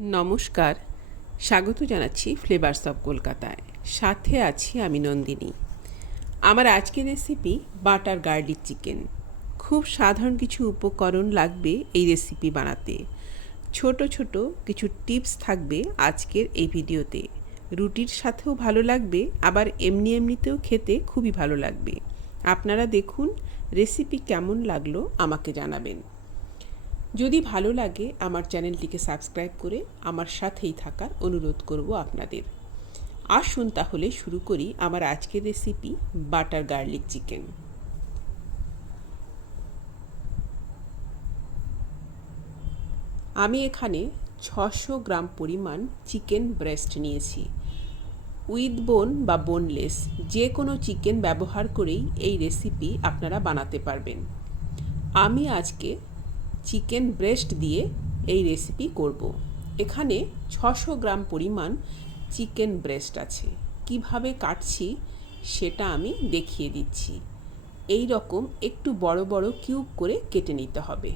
নমস্কার। স্বাগত জানাচ্ছি ফ্লেভার্স অফ কলকাতায় সাথে আছি আমি নন্দিনী। আমার আজকের রেসিপি বাটার গার্লিক চিকেন। খুব সাধারণ কিছু উপকরণ লাগবে এই রেসিপি বানাতে। ছোট ছোট কিছু টিপস থাকবে আজকের এই ভিডিওতে। রুটির সাথেও ভালো লাগবে, আবার এমনি এমনিতেও খেতে খুবই ভালো লাগবে। আপনারা দেখুন রেসিপি কেমন লাগল আমাকে জানাবেন। যদি ভালো লাগে, আমার চ্যানেলটিকে সাবস্ক্রাইব করে আমার সাথেই থাকার অনুরোধ করব আপনাদের। আসুন তাহলে শুরু করি আমার আজকের রেসিপি বাটার গার্লিক চিকেন আমি এখানে ছশো গ্রাম পরিমাণ চিকেন ব্রেস্ট নিয়েছি। উইথ বোন বা বোনলেস যে কোনো চিকেন ব্যবহার করেই এই রেসিপি আপনারা বানাতে পারবেন। আমি আজকে চিকেন ব্রেস্ট দিয়ে এই রেসিপি করব। এখানে ছশো গ্রাম পরিমাণ চিকেন ব্রেস্ট আছে। কীভাবে কাটছি সেটা আমি দেখিয়ে দিচ্ছি। এই রকম একটু বড় বড় কিউব করে কেটে নিতে হবে।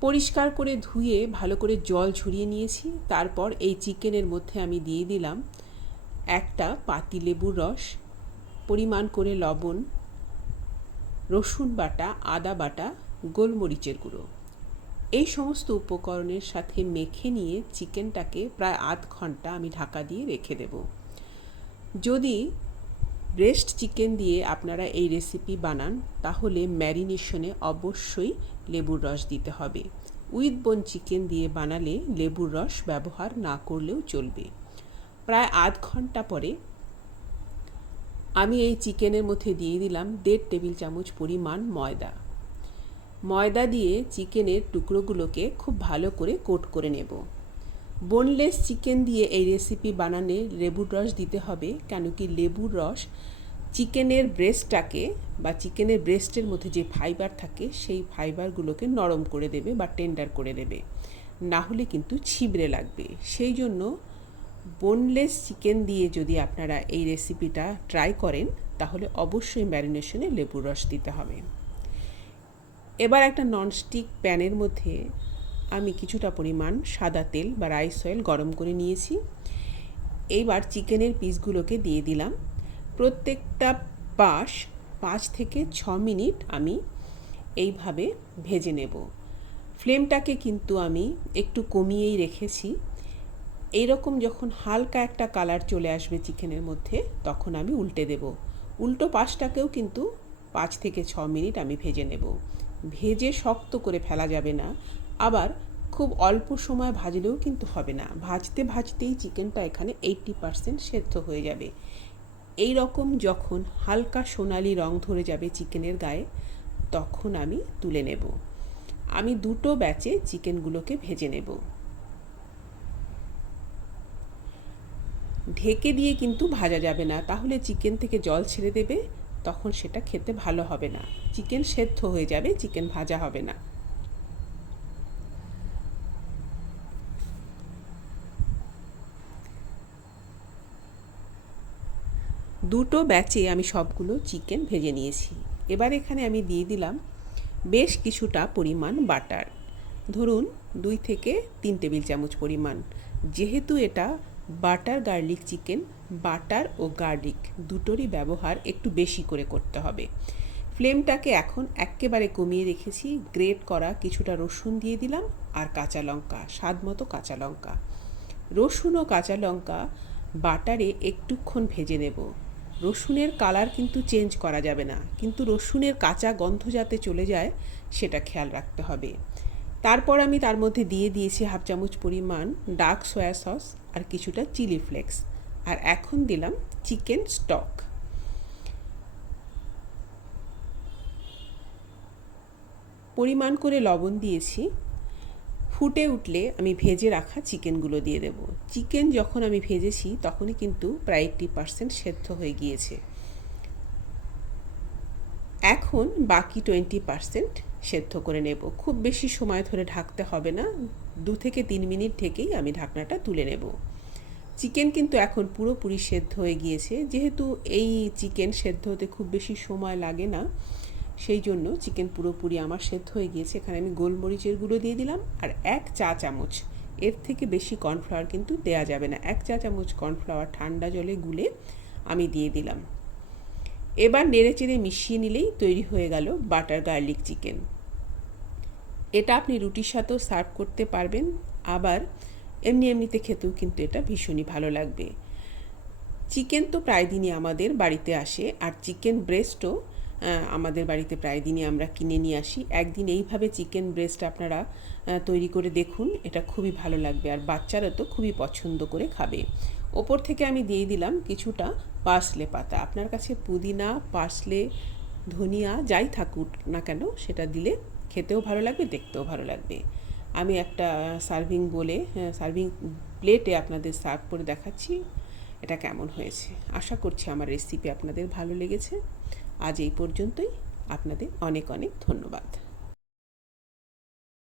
পরিষ্কার করে ধুয়ে ভালো করে জল ঝরিয়ে নিয়েছি। তারপর এই চিকেনের মধ্যে আমি দিয়ে দিলাম একটা পাতিলেবুর রস, পরিমাণ করে লবণ রসুন বাটা, আদা বাটা, গোলমরিচের গুঁড়ো। এই সমস্ত উপকরণের সাথে মেখে নিয়ে চিকেনটাকে প্রায় আধ ঘণ্টা আমি ঢাকা দিয়ে রেখে দেব। যদি ব্রেস্ট চিকেন দিয়ে আপনারা এই রেসিপি বানান, তাহলে ম্যারিনেশনে অবশ্যই লেবুর রস দিতে হবে। উইথ বোন চিকেন দিয়ে বানালে লেবুর রস ব্যবহার না করলেও চলবে। প্রায় আধ ঘণ্টা পরে আমি এই চিকেনের মধ্যে দিয়ে দিলাম দেড় টেবিল চামচ পরিমাণ ময়দা। ময়দা দিয়ে চিকেনের টুকরোগুলোকে খুব ভালো করে কোট করে নেব। বোনলেস চিকেন দিয়ে এই রেসিপি বানানে লেবুর রস দিতে হবে, কেন কি লেবুর রস চিকেনের ব্রেস্টটাকে বা চিকেনের ব্রেস্টের মধ্যে যে ফাইবার থাকে, সেই ফাইবারগুলোকে নরম করে দেবে বা টেন্ডার করে দেবে। না হলে কিন্তু ছিবড়ে লাগবে। সেই জন্য বোনলেস চিকেন দিয়ে যদি আপনারা এই রেসিপিটা ট্রাই করেন, তাহলে অবশ্যই ম্যারিনেশনে লেবুর রস দিতে হবে। এবার একটা ননস্টিক প্যানের মধ্যে আমি কিছুটা পরিমাণ সাদা তেল বা রাইস অয়েল গরম করে নিয়েছি। এইবার চিকেনের পিসগুলোকে দিয়ে দিলাম। প্রত্যেকটা পাশ পাঁচ থেকে ছ মিনিট আমি এইভাবে ভেজে নেব। ফ্লেমটাকে কিন্তু আমি একটু কমিয়েই রেখেছি। এইরকম যখন হালকা একটা কালার চলে আসবে চিকেনের মধ্যে, তখন আমি উল্টে দেব। উল্টো পাশটাকেও কিন্তু পাঁচ থেকে ছ মিনিট আমি ভেজে নেব। ভেজে শক্ত করে ফেলা যাবে না। আবার খুব অল্প সময় ভাজলেও কিন্তু হবে না। ভাজতে ভাজতেই চিকেনটা এখানে এইটটি পারসেন্ট সেদ্ধ হয়ে যাবে। এই রকম যখন হালকা সোনালি রং ধরে যাবে চিকেনের গায়ে, তখন আমি তুলে নেব। আমি দুটো ব্যাচে চিকেনগুলোকে ভেজে নেব। ঢেকে দিয়ে কিন্তু ভাজা যাবে না। তাহলে চিকেন থেকে জল ছেড়ে দেবে, তখন সেটা খেতে ভালো হবে না। চিকেন সেদ্ধ হয়ে যাবে, চিকেন ভাজা হবে না। দুটো ব্যাচে আমি সবগুলো চিকেন ভেজে নিয়েছি। এবার এখানে আমি দিয়ে দিলাম বেশ কিছুটা পরিমাণ বাটার। ধরুন, দুই থেকে তিন টেবিল চামচ পরিমাণ। যেহেতু এটা বাটার গার্লিক চিকেন, বাটার ও গার্লিক দুটোরই ব্যবহার একটু বেশি করে করতে হবে। ফ্লেমটাকে এখন একেবারে কমিয়ে রেখেছি, গ্রেট করা কিছুটা রসুন দিয়ে দিলাম আর কাঁচা লঙ্কা, স্বাদ মতো কাঁচা লঙ্কা। রসুন ও কাঁচা লঙ্কা বাটারে একটুক্ষণ ভেজে নেব। রসুনের কালার কিন্তু চেঞ্জ করা যাবে না, কিন্তু রসুনের কাঁচা গন্ধ যাতে চলে যায়, সেটা খেয়াল রাখতে হবে। তারপর আমি তার মধ্যে দিয়ে দিয়েছি হাফ চামচ পরিমাণ ডার্ক সয়া সস আর কিছুটা চিলি ফ্লেক্স। আর এখন দিলাম চিকেন স্টক। পরিমাণ করে লবণ দিয়েছি। ফুটে উঠলে আমি ভেজে রাখা চিকেনগুলো দিয়ে দেব। চিকেন যখন আমি ভেজেছি তখনই কিন্তু প্রায় এইট্টি পারসেন্ট সেদ্ধ হয়ে গিয়েছে। এখন বাকি টোয়েন্টি পারসেন্ট সেদ্ধ করে নেব। খুব বেশি সময় ধরে ঢাকতে হবে না। দু থেকে তিন মিনিট থেকেই আমি ঢাকনাটা তুলে নেব। চিকেন কিন্তু এখন পুরোপুরি সেদ্ধ হয়ে গিয়েছে। যেহেতু এই চিকেন সেদ্ধ হতে খুব বেশি সময় লাগে না, সেই জন্য চিকেন পুরোপুরি আমার সেদ্ধ হয়ে গিয়েছে। এখানে আমি গোলমরিচের গুঁড়ো দিয়ে দিলাম আর এক চা চামচ। এর থেকে বেশি কর্নফ্লাওয়ার কিন্তু দেয়া যাবে না। এক চা চামচ কর্নফ্লাওয়ার ঠান্ডা জলে গুলে আমি দিয়ে দিলাম। এবার নেড়ে চেড়ে মিশিয়ে নিলেই তৈরি হয়ে গেল বাটার গার্লিক চিকেন। এটা আপনি রুটির সাথেও সার্ভ করতে পারবেন, আবার এমনি এমনিতে খেতেও কিন্তু এটা ভীষণই ভালো লাগবে। চিকেন তো প্রায় দিনই আমাদের বাড়িতে আসে, আর চিকেন ব্রেস্টও আমাদের বাড়িতে প্রায় দিনই আমরা কিনে নিয়ে আসি। একদিন এইভাবে চিকেন ব্রেস্ট আপনারা তৈরি করে দেখুন, এটা খুবই ভালো লাগবে, আর বাচ্চারা তো খুবই পছন্দ করে খাবে। ওপর থেকে আমি দিয়ে দিলাম কিছুটা পার্সলে পাতা। আপনার কাছে পুদিনা, পার্সলে, ধনিয়া যাই থাকুক না কেন, সেটা দিলে খেতেও ভালো লাগবে, দেখতেও ভালো লাগবে। আমি একটা সার্ভিং বলে সার্ভিং প্লেটে আপনাদের সার্ভ করে দেখাচ্ছি, এটা কেমন হয়েছে। আশা করছি আমার রেসিপি আপনাদের ভালো লেগেছে। আজ এই পর্যন্তই। আপনাদের অনেক অনেক ধন্যবাদ।